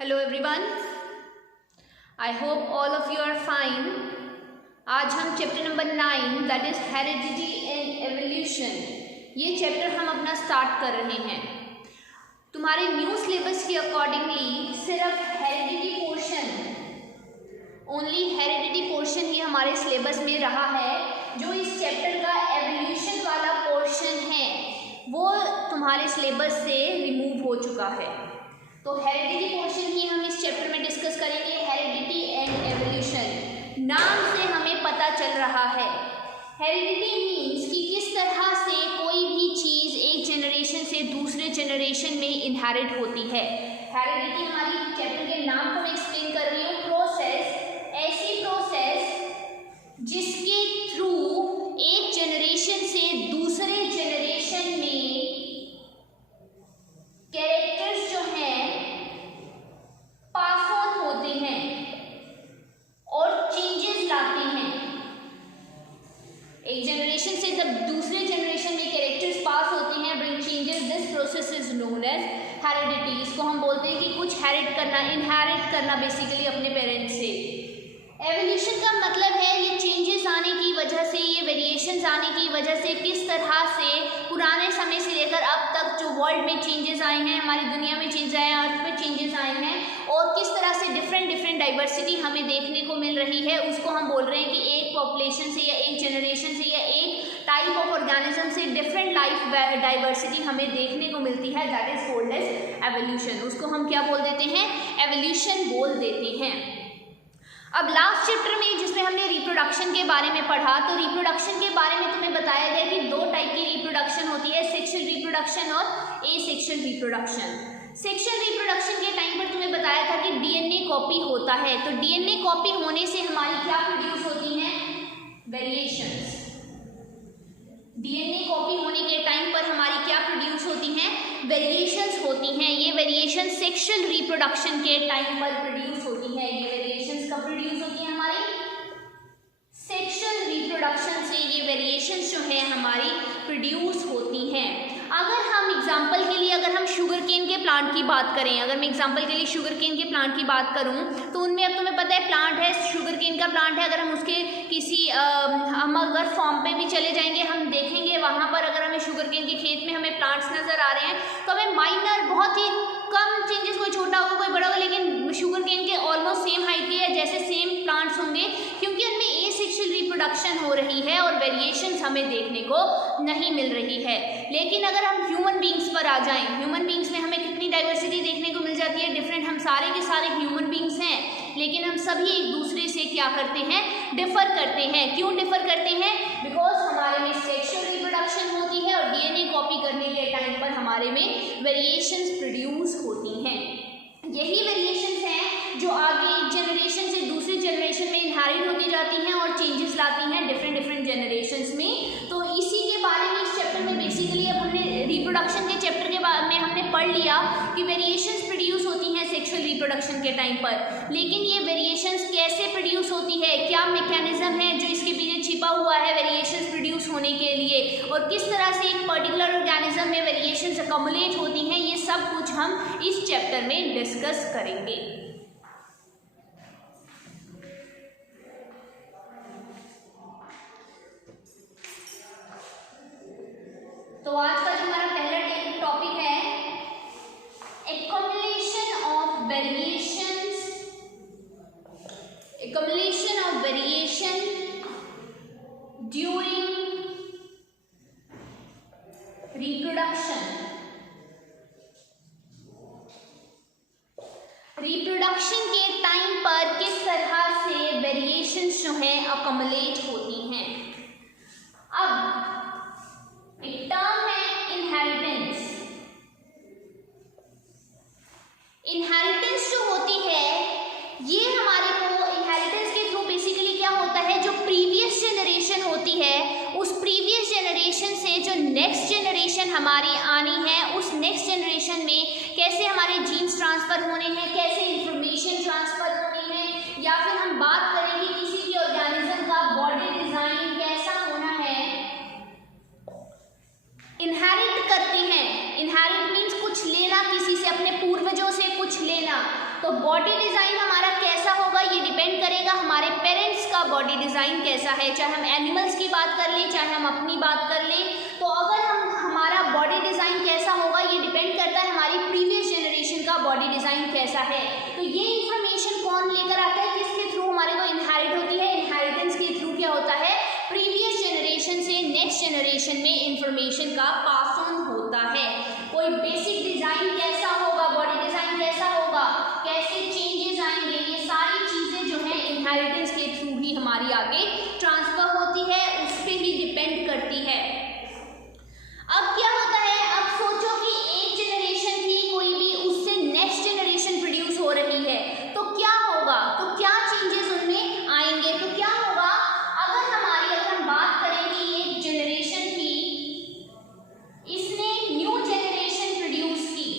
Hello everyone, I hope all of you are fine. आज हम chapter number 9 that is heredity and evolution, ये chapter हम अपना start कर रहे हैं। तुम्हारे न्यू सिलेबस के अकॉर्डिंगली सिर्फ heredity portion, only heredity portion ही हमारे सिलेबस में रहा है। जो इस चैप्टर का एवोल्यूशन वाला पोर्शन है वो तुम्हारे सिलेबस से रिमूव हो चुका है। तो हेरिडिटी पोर्शन ही हम इस चैप्टर में डिस्कस करेंगे। हेरिडिटी एंड एवोल्यूशन नाम से हमें पता चल रहा है, हेरिडिटी मीन्स कि किस तरह से कोई भी चीज़ एक जनरेशन से दूसरे जनरेशन में इनहेरिट होती है। हेरिडिटी हमारी चैप्टर के नाम को मैं एक्सप्लेन कर रही हूँ। प्रोसेस, ऐसी प्रोसेस जिसके थ्रू एक जनरेशन से दूसरे जनरेशन में कैरेक्टर्स जो हैं पास ऑन होते हैं और चेंजेस लाते हैं। एक जनरेशन से जब दूसरे जनरेशन में कैरेक्टर्स पास होते हैं, bring changes, this process is known as heredity. इसको हम बोलते हैं कि कुछ हेरिट करना, इनहेरिट करना बेसिकली अपने पेरेंट्स से। एवोल्यूशन का मतलब है ये चेंजेस आने की वजह से, ये वेरिएशंस आने की वजह से किस तरह से पुराने समय से लेकर अब तक जो वर्ल्ड में चेंजेस आए हैं, हमारी दुनिया में चेंजेस आए हैं, अर्थ में चेंजेस आए हैं, और किस तरह से डिफरेंट डाइवर्सिटी हमें देखने को मिल रही है, उसको हम बोल रहे हैं कि एक पॉपुलेशन से या एक जनरेशन से या एक टाइप ऑफ ऑर्गेनिज्म से डिफरेंट लाइफ डाइवर्सिटी हमें देखने को मिलती है। That is called as evolution. उसको हम क्या बोल देते हैं? एवोल्यूशन बोल देते हैं। अब लास्ट चैप्टर में जिसमें हमने रिप्रोडक्शन के बारे में पढ़ा, तो रिप्रोडक्शन के बारे में तुम्हें बताया गया कि दो टाइप की रिप्रोडक्शन होती है, सेक्सुअल रिप्रोडक्शन और एसेक्सुअल रिप्रोडक्शन। सेक्सुअल रिप्रोडक्शन के टाइम पर तुम्हें बताया था कि डीएनए कॉपी होता है। तो डीएनए कॉपी होने से हमारी क्या प्रोड्यूस होती हैं? वेरिएशंस। डीएनए कॉपी होने के टाइम पर हमारी क्या प्रोड्यूस होती हैं? वेरिएशंस होती हैं। ये वेरिएशन सेक्सुअल रिप्रोडक्शन के टाइम पर प्रोड्यूस होती है। ये वेरिएशंस कब प्रोड्यूस होती हैं? हमारी सेक्सुअल रिप्रोडक्शन से ये वेरिएशंस जो है हमारी प्रोड्यूस होती हैं। अगर हम एग्जांपल के लिए, अगर हम शुगर केन के प्लांट की बात करें, अगर मैं एग्जांपल के लिए शुगर केन के प्लांट की बात करूं, तो उनमें अब तुम्हें पता है प्लांट है, शुगर केन का प्लांट है। अगर हम उसके किसी हम अगर फार्म पे भी चले जाएंगे, हम देखेंगे वहाँ पर अगर हमें शुगर केन के खेत में हमें प्लांट्स नज़र आ रहे हैं, तो हमें माइनर, बहुत ही कम चेंजेस, कोई छोटा होगा कोई बड़ा होगा, लेकिन शुगर केन के ऑलमोस्ट सेम हाइट के है, जैसे सेम प्लांट्स होंगे, क्योंकि उनमें एसेक्सुअल रिप्रोडक्शन हो रही है और वेरिएशंस हमें देखने को नहीं मिल रही है। लेकिन अगर हम ह्यूमन बींग्स पर आ जाएं, ह्यूमन बींग्स में हमें कितनी डाइवर्सिटी देखने को मिल जाती है, डिफरेंट। हम सारे के सारे ह्यूमन बींग्स हैं, लेकिन हम सभी एक दूसरे से क्या करते हैं? डिफर करते हैं। क्यों डिफर करते हैं? बिकॉज हमारे में सेक्सुअल रिप्रोडक्शन होती है और डीएनए कॉपी करने के टाइम पर हमारे में वेरिएशंस प्रोड्यूस होती हैं। यही वेरिएशंस हैं जो आगे एक जनरेशन से दूसरी जनरेशन में इनहेरिट होती जाती हैं और चेंजेस लाती हैं डिफरेंट जनरेशंस में। तो इसी के बारे में इस चैप्टर में बेसिकली अब हमने रिप्रोडक्शन के चैप्टर के बारे में हमने पढ़ लिया कि वेरिएशंस प्रोड्यूस होती हैं सेक्सुअल रिप्रोडक्शन के टाइम पर। लेकिन ये वेरिएशंस कैसे प्रोड्यूस होती है, क्या मैकेनिज्म है जो इसके पीछे छिपा हुआ है वेरिएशंस प्रोड्यूस होने के लिए, और किस तरह से एक पर्टिकुलर ऑर्गेनिज्म में वेरिएशंस अकोमुलेट होती हैं, ये सब कुछ हम इस चैप्टर में डिस्कस करेंगे। तो आज का जो हमारा पहला टॉपिक है accumulation of variation during reproduction। Reproduction के टाइम पर किस तरह से वेरिएशंस जो हैं अकोमुलेट होती हैं। अब एक टर्म है इनहेरिटेंस। इनहेरिटेंस जो होती है ये हमारे को, इनहेरिटेंस के थ्रू बेसिकली क्या होता है, जो प्रीवियस जनरेशन होती है उस प्रीवियस जनरेशन से जो नेक्स्ट जनरेशन हमारी आनी है, उस नेक्स्ट जनरेशन में कैसे हमारे जीन्स ट्रांसफर होने हैं, कैसे इंफॉर्मेशन ट्रांसफर होनी है, या फिर हम बात करें कि किसी भी ऑर्गेनिज्म का बॉडी डिजाइन कैसा होना है, इनहेरिट करते हैं। इनहेरिट मीन्स कुछ लेना किसी से, अपने पूर्वजों से कुछ लेना। तो बॉडी डिज़ाइन हमारा कैसा होगा ये डिपेंड करेगा हमारे पेरेंट्स का बॉडी डिज़ाइन कैसा है। चाहे हम एनिमल्स की बात कर लें, चाहे हम अपनी बात कर लें, तो अगर हमारा बॉडी डिज़ाइन कैसा होगा ये डिपेंड करता है हमारी प्रीवियस जनरेशन का बॉडी डिज़ाइन कैसा है। तो ये इन्फॉर्मेशन कौन लेकर आता है, किसके थ्रू हमारे को इनहेरिट होती है? इनहेरिटेंस के थ्रू क्या होता है, प्रीवियस जनरेशन से नेक्स्ट जनरेशन में इंफॉर्मेशन का पास ऑन होता है। कोई बेसिक डिज़ाइन कैसा होगा, बॉडी डिज़ाइन कैसा होगा, कैसे चेंजेस आएंगे, ये सारी चीज़ें जो हैं इनहेरिटेंस के थ्रू ही हमारी आगे ट्रांसफर होती है, उस पर ही डिपेंड करती है। अब क्या होता है, अब सोचो कि एक जनरेशन थी कोई भी, उससे नेक्स्ट जनरेशन प्रोड्यूस हो रही है, तो क्या होगा, तो क्या चेंजेस उनमें आएंगे? तो क्या होगा, अगर हम बात करें कि एक जनरेशन थी, इसने न्यू जनरेशन प्रोड्यूस की,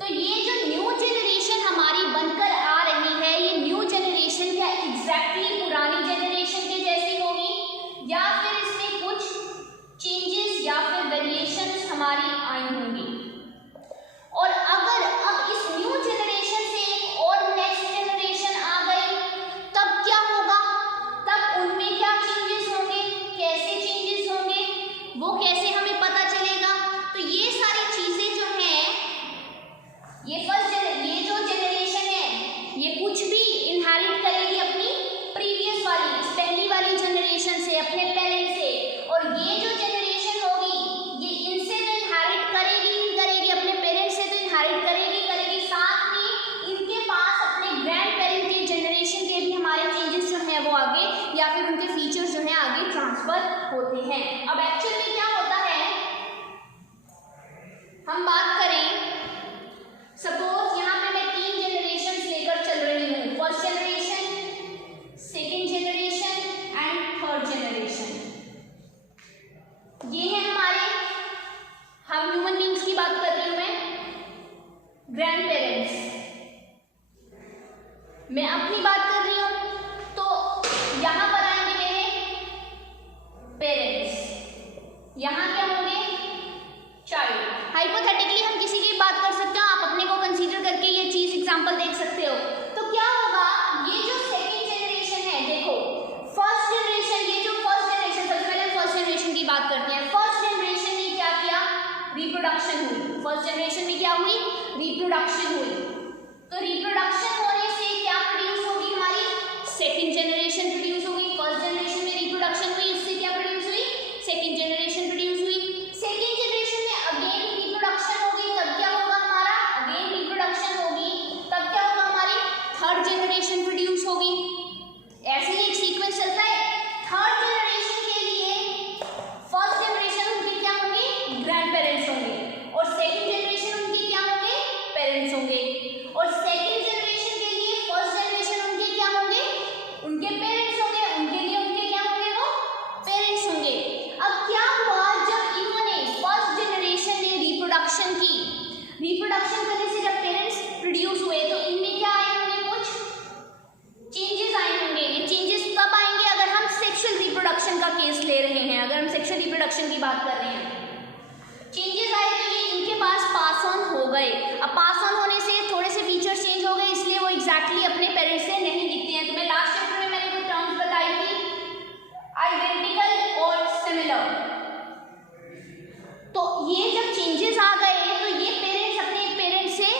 तो ये जो न्यू जनरेशन हमारी बनकर आ रही है, ये न्यू जनरेशन क्या एग्जैक्टली पुरानी जनरेशन के जैसी होगी, या फिर इसमें कुछ चेंजेस या फिर वेरिएशंस हमारी आई होंगी? और अगर अब इस न्यू जनरेशन से एक और नेक्स्ट जनरेशन आ गई, तब क्या होगा, तब उनमें क्या चेंजेस होंगे, कैसे चेंजेस होंगे, वो कैसे हमें पता चलेगा? तो ये सारी चीजें जो हैं, ये जो जनरेशन है ये कुछ भी इनहेरिट करेगी अपनी प्रीवियस वाली, पहली वाली जनरेशन से, अपने पेरेंट्स से, और ये जो जनरेशन होगी ये इनसे तो इनहेरिट करेगी ही करेगी, अपने पेरेंट्स से तो इनहेरिट करेगी, साथ में इनके पास अपने ग्रैंड पेरेंट के जनरेशन के भी हमारे चेंजेस जो हैं वो आगे, या फिर उनके फीचर्स जो हैं आगे ट्रांसफर होते हैं। अब एक्चुअल में क्या होता है, हम बात करें, सपोज यहाँ पे मैं 3 जनरेशन लेकर चल रही हूँ, first generation, second generation and third generation. ये है हमारे, हम ह्यूमन बींग्स की बात कर रही हूँ मैं, ग्रैंड पेरेंट्स, मैं अपनी बात कर रही हूँ, तो यहाँ पर आएंगे मेरे पेरेंट्स, यहाँ क्या होंगे, चाइल्ड। हाइपोथेटिकली हम किसी की बात कर सकते हो, आप अपने को कंसीडर करके ये चीज एग्जांपल देख सकते हो। तो क्या होगा, ये जो सेकंड जनरेशन है, देखो फर्स्ट जनरेशन, ये जो फर्स्ट जनरेशन, सबसे पहले फर्स्ट जनरेशन की बात करते हैं। फर्स्ट जनरेशन ने क्या किया, रिप्रोडक्शन हुई। फर्स्ट जनरेशन में क्या हुई, रिप्रोडक्शन हुई। तो रिप्रोडक्शन होने से क्या प्रोड्यूस होगी, हमारी सेकंड जनरेशन प्रोड्यूस होगी। फर्स्ट जनरेशन में रिप्रोडक्शन हुई, उससे क्या प्रोड्यूस हुई, सेकंड जनरेशन प्रोड्यूस हुई। सेकंड जनरेशन में अगेन रिप्रोडक्शन होगी, तब क्या होगा हमारा, अगेन रिप्रोडक्शन होगी, तब क्या होगा, हमारी थर्ड जनरेशन प्रोड्यूस होगी। ऐसे ही एक सीक्वेंस चलता है। थर्ड जनरेशन के लिए फर्स्ट जनरेशन उनके क्या होंगे, ग्रैंड पेरेंट्स होंगे, और सेकंड जनरेशन उनके क्या होंगे, पेरेंट्स होंगे, और सेकंड जनरेशन के लिए फर्स्ट जनरेशन उनके क्या होंगे, उनके पेरेंट्स होंगे, उनके लिए उनके क्या होंगे, वो पेरेंट्स होंगे। अब क्या हुआ, जब इन्होंने फर्स्ट जनरेशन ने रिप्रोडक्शन की, रिप्रोडक्शन करने से जब पेरेंट्स प्रोड्यूस हुए, तो इनमें क्या आए होंगे, कुछ चेंजेस आए होंगे। ये चेंजेस कब आएंगे, अगर हम सेक्सुअल रिप्रोडक्शन का केस ले रहे हैं, अगर हम सेक्सुअल रिप्रोडक्शन की बात कर रहे हैं, चेंजेस आए तो ये इनके पास ऑन हो गए। अब पास ऑन होने से थोड़े से फीचर्स चेंज हो गए, इसलिए वो एग्जैक्टली अपने पेरेंट्स से नहीं दिखते हैं। तो मैं लास्ट चैप्टर में मैंने कुछ टर्म्स बताई थी, आइडेंटिकल और सिमिलर। तो ये जब चेंजेस आ गए तो ये पेरेंट्स अपने पेरेंट्स से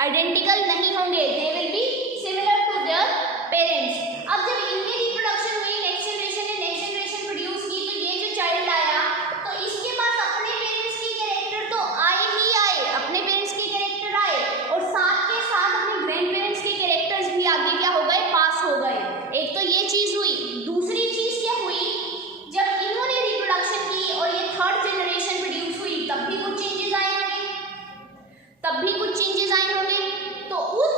आइडेंटिकल नहीं होंगे, they will be similar to their parents. अब जब इनकी रिप्रोडक्शन हुई, नेक्स्ट जनरेशन ने नेक्स्ट जनरेशन प्रोड्यूस की, तो ये जो चाइल्ड आया, तो इसके पास अपने पेरेंट्स के कैरेक्टर तो आए ही आए, अपने पेरेंट्स के कैरेक्टर आए, और साथ के साथ अपने ग्रैंड पेरेंट्स के कैरेक्टर्स भी आगे क्या हो गए, पास हो गए। एक तो ये चीज हुई। दूसरी चीज क्या हुई, जब इन्होंने रिप्रोडक्शन की और ये थर्ड जनरेशन प्रोड्यूस हुई, तब भी कुछ चेंजेस आए होंगे, तो उस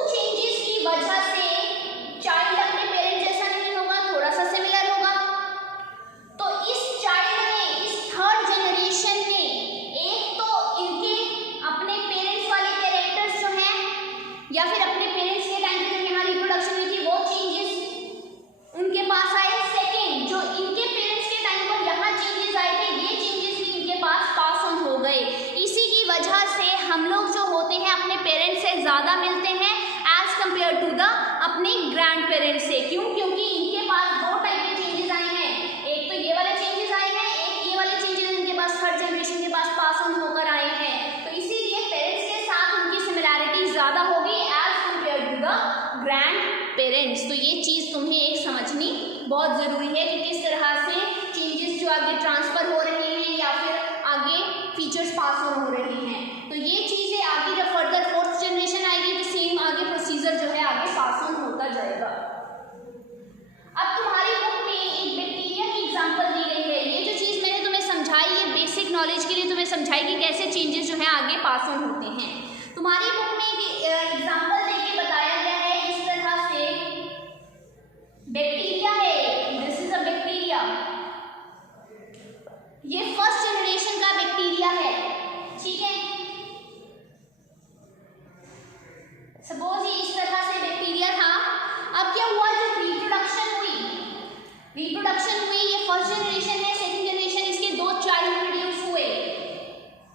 ज़्यादा मिलते हैं एज कम्पेयर टू द अपने ग्रैंड पेरेंट्स से। क्यों? क्योंकि इनके पास दो टाइप के चेंजेस आए हैं, एक तो ये वाले चेंजेस आए हैं, एक ये वाले चेंजेस इनके पास थर्ड जनरेशन के पास पास ऑन होकर आए हैं। तो इसीलिए पेरेंट्स के साथ उनकी सिमिलैरिटी ज़्यादा होगी as compare to the grandparents. तो ये चीज़ तुम्हें एक समझनी बहुत ज़रूरी है कि किस तरह से चेंजेस जो आगे ट्रांसफ़र हो रहे हैं या फिर आगे फीचर्स पास ऑन हो रहे हैं। तो ये चीज़ें आगे जब फर्दर फोर्थ जनरेशन आएगी तो सेम आगे प्रोसीजर जो है आगे पास ऑन होता जाएगा। अब तुम्हारी बुक में एक बैक्टीरिया की एग्जांपल दी गई है। ये जो चीज़ मैंने तुम्हें समझाई ये बेसिक नॉलेज के लिए तुम्हें समझाई कि कैसे चेंजेस जो है आगे पास ऑन होते हैं। तुम्हारी बुक में एक एग्जाम्पल दे के बताया गया है इस तरह से, बैक्टीरिया है, दिस इज अ बैक्टीरिया, ये फर्स्ट जनरेशन का बैक्टीरिया है, ठीक है। सपोज ये इस तरह से बैक्टीरिया था। अब क्या हुआ, जब रिप्रोडक्शन हुई ये फर्स्ट जनरेशन है, सेकंड जनरेशन, इसके दो चाइल्ड प्रोड्यूस हुए।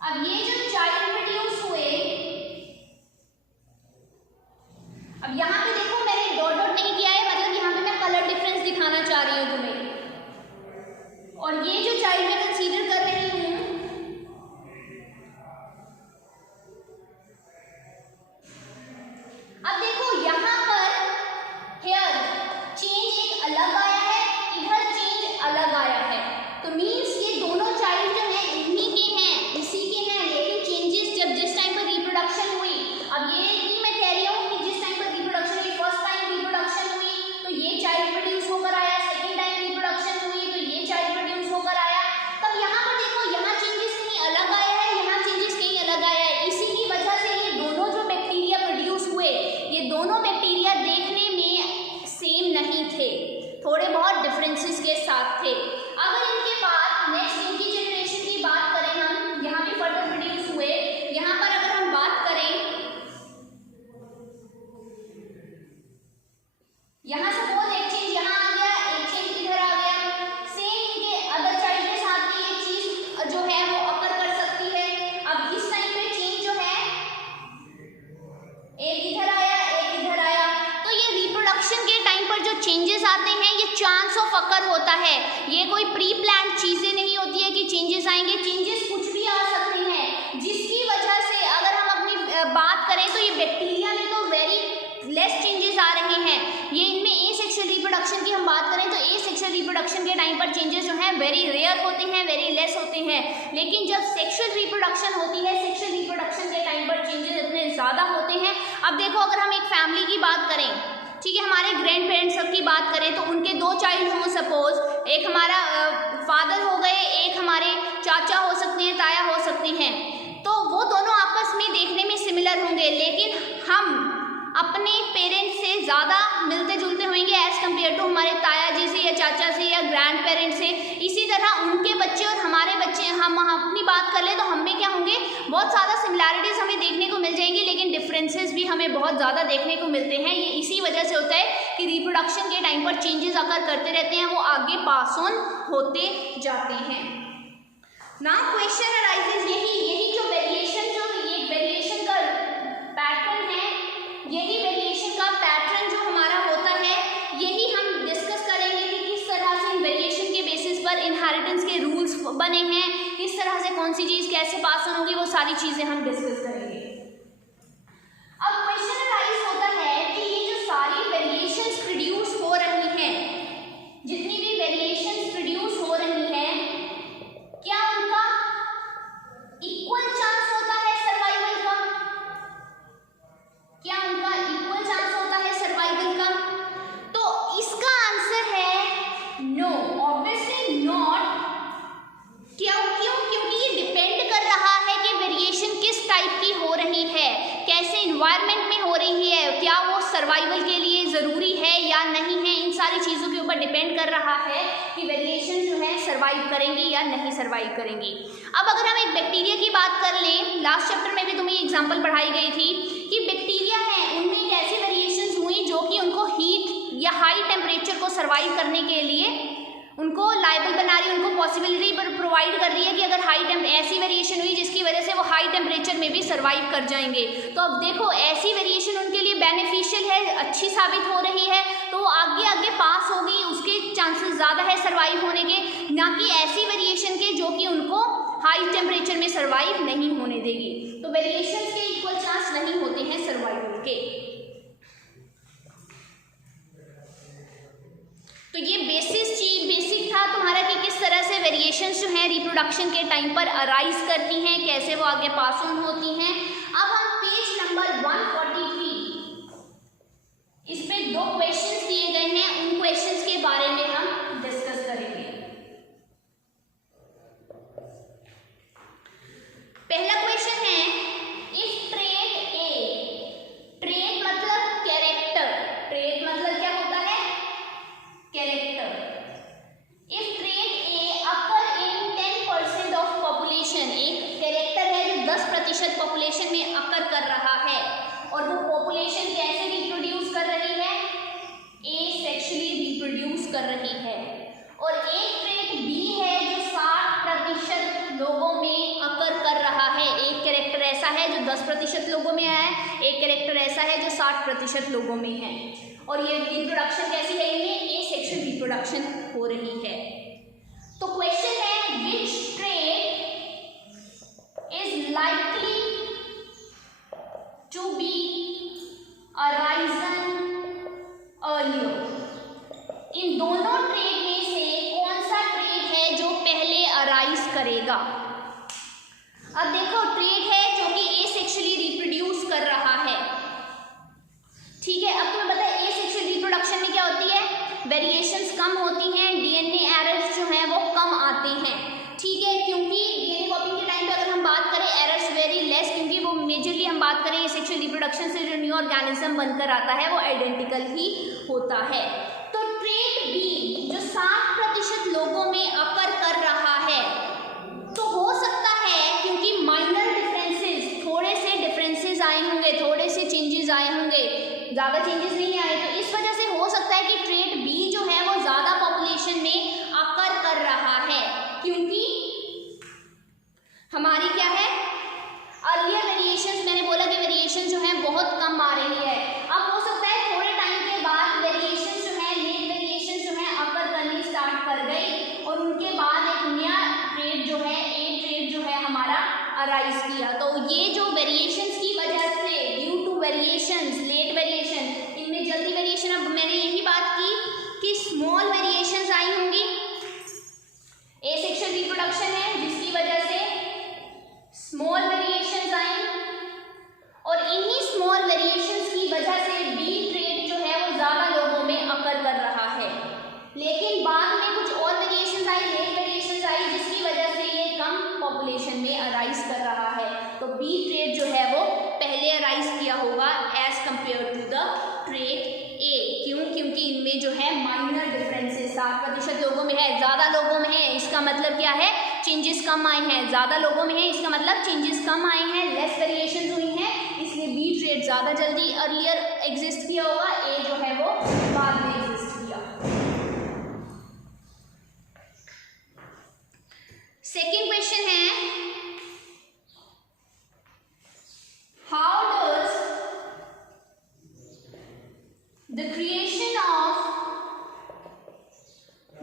अब ये जो चाइल्ड प्रोड्यूस हुए, अब यहाँ पे देखो मैंने डॉट डॉट नहीं किया है, मतलब यहाँ पे मैं कलर डिफरेंस दिखाना चाह रही हूँ तुम्हें। और ये जो चाइल्ड मैं कंसीडर कर रही हूँ, अब देखो यहाँ पर हेयर चेंज एक अलग आया है, इधर चेंज अलग आया है। तो मीन्स ये दोनों चाइल्ड जो है इन्हीं के हैं, इसी के हैं, लेकिन चेंजेस जब जिस टाइम पर रिप्रोडक्शन हुई, अब ये नहीं मैं कह रही हूँ कि जिस टाइम पर रिप्रोडक्शन हुई, फर्स्ट टाइम रिप्रोडक्शन हुई तो ये चाइल्ड प्रोड्यूस होकर आया, सेकेंड टाइम रिप्रोडक्शन हुई तो ये चाइल्ड प्रोड्यूस होकर आया। तब यहाँ पर देखो यहाँ चेंजेस कहीं अलग आया है, यहाँ चेंजेस कहीं अलग आया है। इसी की वजह से ये दोनों जो बैक्टीरिया प्रोड्यूस हुए, ये दोनों बैक्टीरिया देखने में सेम नहीं थे, थोड़े बहुत डिफरेंसेस के साथ थे। अगर इनके बाद नेक्स्ट इनकी जनरेशन की बात करें हम, यहाँ पे फर्दर प्रोड्यूस हुए, यहाँ पर अगर हम बात करें, यहाँ सपोज एक चीज यहाँ आ गया, एक चीज इधर आ गया, सेम इनके अदर चाइल्ड के साथ भी ये चीज जो है वो अकर कर सकती है। अब इस टाइम पे चेंज जो है एक इधर आया, एक इधर आया, तो ये रिप्रोडक्शन के टाइम पर जो चेंजेस आते हैं ये चांस ऑफ अकर होता है, ये कोई प्री प्लान चीजें नहीं होती है कि चेंजेस आएंगे, चेंजेस कुछ भी आ सकते हैं, जिसकी वजह से अगर हम अपनी बात करें तो ये बैक्टीरिया में तो वेरी लेस चेंजेस आ रहे हैं। ये इनमें ए सेक्सुअल रिप्रोडक्शन की हम बात करें तो ए सेक्सुअल रिप्रोडक्शन के टाइम पर चेंजेस जो हैं वेरी रेयर होते हैं, वेरी लेस होते हैं। लेकिन जब सेक्सुअल रिप्रोडक्शन होती है, सेक्सुअल रिप्रोडक्शन के टाइम पर चेंजेस इतने ज़्यादा होते हैं। अब देखो अगर हम एक फैमिली की बात करें, ठीक है, हमारे ग्रैंड पेरेंट्स सब की बात करें तो उनके दो चाइल्ड हों, सपोज एक हमारा फादर हो गए, एक हमारे चाचा हो सकते हैं, ताया हो सकते हैं, तो वो दोनों आपस में देखने में सिमिलर होंगे, लेकिन हम अपने पेरेंट्स से ज़्यादा मिलते जुलते होंगे एज़ कम्पेयर टू हमारे ताया जी से या चाचा से या ग्रैंड पेरेंट्स से। इसी तरह उनके बच्चे और हमारे बच्चे, हम अपनी बात कर ले तो हम में क्या होंगे, बहुत ज़्यादा सिमिलैरिटीज़ हमें देखने को मिल जाएंगी, लेकिन डिफरेंसेस भी हमें बहुत ज़्यादा देखने को मिलते हैं। ये इसी वजह से होता है कि रिप्रोडक्शन के टाइम पर चेंजेस अगर करते रहते हैं, वो आगे पास ऑन होते जाते हैं। नाउ क्वेश्चन अराइजेस, यही जो वेरिएशन, जो ये वेरिएशन का पैटर्न है, यही वेरिएशन का पैटर्न जो हमारा होता है, यही हम डिस्कस करेंगे कि किस तरह से इन वेरिएशन के बेसिस पर इनहेरिटेंस के रूल्स बने हैं, किस तरह से कौन सी चीज़ कैसे पास ऑन होगी, वो सारी चीज़ें हम डिस्कस करेंगे। अब क्वेश्चन अराइज होता है कि ये जो सारी वेरिएशंस प्रोड्यूस हो रही हैं, जितनी भी वेरिएशंस प्रोड्यूस हो रही हैं, क्या उनका इक्वल चांस होता है सर्वाइवल का? क्या उनका इक्वल चांस होता है सर्वाइवल का? तो इसका आंसर है नो, ऑब्वियसली नॉट। क्यों? क्योंकि ये डिपेंड कर रहा है कि वेरिएशन किस टाइप की हो रही है, कैसे इन्वायरमेंट में हो रही है, क्या वो सर्वाइवल के लिए ज़रूरी है या नहीं है, इन सारी चीज़ों के ऊपर डिपेंड कर रहा है कि वेरिएशन जो है सर्वाइव करेंगी या नहीं सर्वाइव करेंगी। अब अगर हम एक बैक्टीरिया की बात कर लें, लास्ट चैप्टर में भी तुम्हें एग्जांपल पढ़ाई गई थी कि बैक्टीरिया हैं, उनमें एक ऐसी वेरिएशंस हुई जो कि उनको हीट या हाई टेम्परेचर को सर्वाइव करने के लिए उनको लाइबल बना रही है, उनको पॉसिबिलिटी पर प्रोवाइड कर रही है कि अगर ऐसी वेरिएशन हुई जिसकी वजह से वो हाई टेम्परेचर में भी सर्वाइव कर जाएंगे। तो अब देखो ऐसी वेरिएशन उनके लिए बेनिफिशियल है, अच्छी साबित हो रही है, तो वो आगे आगे पास होगी, उसके चांसेस ज़्यादा है सर्वाइव होने के, ना कि ऐसी वेरिएशन के जो कि उनको हाई टेम्परेचर में सर्वाइव नहीं होने देगी। तो वेरिएशंस के इक्वल चांस नहीं होते हैं सर्वाइवल के। तो ये बेसिक था तुम्हारा कि किस तरह से वेरिएशंस जो हैं रिप्रोडक्शन के टाइम पर अराइज करती हैं, कैसे वो आगे पास ऑन होती हैं। अब हम पेज नंबर 143 इस पे 2 क्वेश्चंस दिए गए हैं, उन क्वेश्चंस के बारे में हम डिस्कस करेंगे। पहला क्वेश्चन है इफ ट्रेट ए, ट्रेट मतलब कैरेक्टर, ट्रेट मतलब क्या होता है, character. If trait A occur in 10% of population, एक कैरेक्टर है जो 10% पॉपुलेशन में अकर कर रहा है, और वो पॉपुलेशन कैसे रिप्रोड्यूस कर रही है, एसेक्सुअली रिप्रोड्यूस कर रही है। और एक ट्रेट बी है जो 60% लोगों में अकर कर रहा है, एक कैरेक्टर ऐसा है जो 10% लोगों में आया है, एक कैरेक्टर ऐसा है जो 60% लोगों में है, और ये रिप्रोडक्शन कैसी है, इनमें एसेक्सुअल रिप्रोडक्शन हो रही है। तो क्वेश्चन है which trait is likely to be arisen earlier, इन दोनों ट्रेट में से कौन सा ट्रेट है जो पहले अराइज करेगा। अब देखो ट्रेट है जो कि एसेक्सुअली रिप्रोड्यूस कर रहा है, ठीक है। अब तुम्हें पता है एसेक्सुअल रिप्रोडक्शन में क्या होती है, वेरिएशंस कम होती हैं, डीएनए एरर्स जो हैं वो कम आते हैं, ठीक है, क्योंकि डीएनए कॉपिंग के टाइम पे अगर हम बात करें एरर्स वेरी लेस, क्योंकि वो मेजरली हम बात करें एसेक्सुअल रिप्रोडक्शन से जो न्यू ऑर्गेनिज्म बनकर आता है वो आइडेंटिकल ही होता है। तो ट्रेट बी जो 60% लोगों में अकर कर रहा है, तो हो सकता है क्योंकि माइनर डिफरेंसेस, थोड़े से डिफरेंसेस आए होंगे, थोड़े से चेंजेस आए होंगे, ज़्यादा चेंजेस नहीं आए, तो इस वजह से हो सकता है कि ट्रेट बी जो है वो ज़्यादा पॉपुलेशन में अकर कर रहा है, क्योंकि हमारी क्या है अर्लियर वेरिएशंस, मैंने बोला कि वेरिएशन जो है बहुत कम आ रही है। अब हो सकता है थोड़े टाइम के बाद वेरिएशन जो है, लेट वेरिएशन जो है अकर करनी स्टार्ट कर गई, और उनके बाद एक नया ट्रेट जो है, ए ट्रेट जो है हमारा अराइज किया। तो ये जो वेरिएशंस की वजह से, due to variations, late variation, इनमें जल्दी वेरिएशन, अब मैंने यही बात की कि स्मॉल वेरिएशंस आई होंगी, एसेक्सुअल रिप्रोडक्शन है जिसकी वजह से स्मॉल वेरिएशंस आई, और इन्हीं स्मॉल वेरिएशंस की वजह से बी ट्रेट जो है वो ज़्यादा लोगों में अकर कर रहा है। लेकिन बाद में कुछ और वेरिएशंस आई, लेट वेरिएशंस आई, जिसकी वजह से ये कम पॉपुलेशन में अराइज कर रहा है। तो बी ट्रेट जो है वो पहले अराइज किया होगा as compare to the trait A. क्यों? क्योंकि इनमें जो है माइनर डिफरेंसेस 60% लोगों में है, ज़्यादा लोगों में है, इसका मतलब क्या है, चेंजेस कम आए हैं। ज़्यादा लोगों में है इसका मतलब चेंजेस कम आए हैं, लेस वेरिएशन हुई हैं, इसलिए बी ट्रेट ज़्यादा जल्दी अर्लियर एग्जिस्ट किया होगा, ए जो है वो बाद में एग्जिस्ट किया। सेकेंड क्वेश्चन है how does the creation of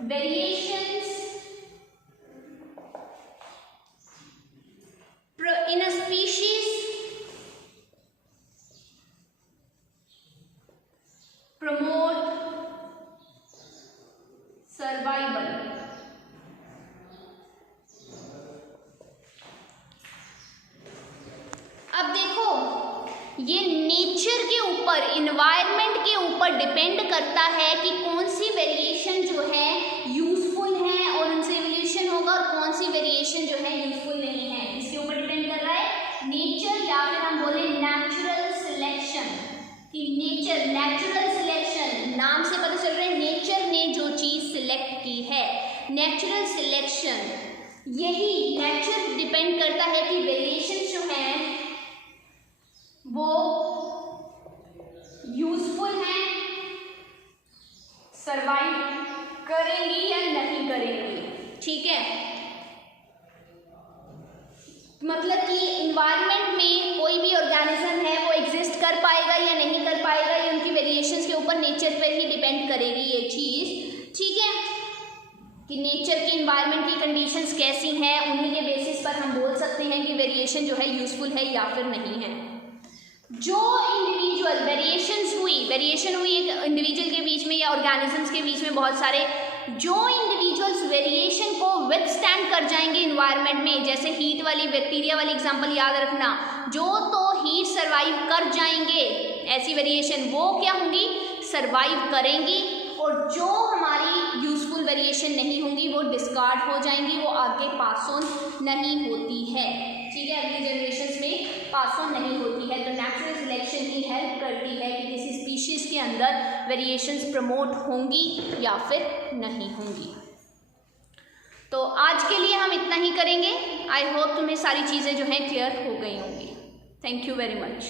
variations in a species promote survival। अब देखो ये नेचर के ऊपर, इन्वायरमेंट के ऊपर डिपेंड करता है कि कौन सी वेरिएशन जो है यूजफुल है और उनसे एवोल्यूशन होगा, और कौन सी वेरिएशन जो है यूजफुल नहीं है, इसके ऊपर डिपेंड कर रहा है नेचर, या फिर हम बोले नेचुरल सिलेक्शन। कि नेचर, नेचुरल सिलेक्शन नाम से पता चल रहा है नेचर ने जो चीज़ सिलेक्ट की है, नेचुरल सिलेक्शन, यही नेचर डिपेंड करता है कि वेरिएशन जो है वो यूजफुल हैं, सरवाइव करेंगी या नहीं करेगी ये चीज़, ठीक है, कि नेचर की इन्वायरमेंट की कंडीशंस कैसी हैं, उन्हीं के बेसिस पर हम बोल सकते हैं कि वेरिएशन जो है यूज़फुल है या फिर नहीं है। जो इंडिविजुअल वेरिएशन हुई एक इंडिविजुअल के बीच में या ऑर्गेनिजम्स के बीच में बहुत सारे, जो इंडिविजुअल्स वेरिएशन को विथस्टैंड कर जाएंगे इन्वायरमेंट में, जैसे हीट वाली बैक्टीरिया वाली एग्जांपल याद रखना, जो तो हीट सर्वाइव कर जाएंगे, ऐसी वेरिएशन वो क्या होंगी, सर्वाइव करेंगी, और जो हमारी यूजफुल वेरिएशन नहीं होंगी वो डिस्कार्ड हो जाएंगी, वो आगे पास ऑन नहीं होती है, ठीक है, अगली जनरेशन में पास ऑन नहीं होती है। तो नेचुरल सिलेक्शन ही हेल्प करती है कि किसी स्पीशीज़ के अंदर वेरिएशंस प्रमोट होंगी या फिर नहीं होंगी। तो आज के लिए हम इतना ही करेंगे। आई होप तुम्हें सारी चीज़ें जो हैं क्लियर हो गई होंगी। Thank you very much.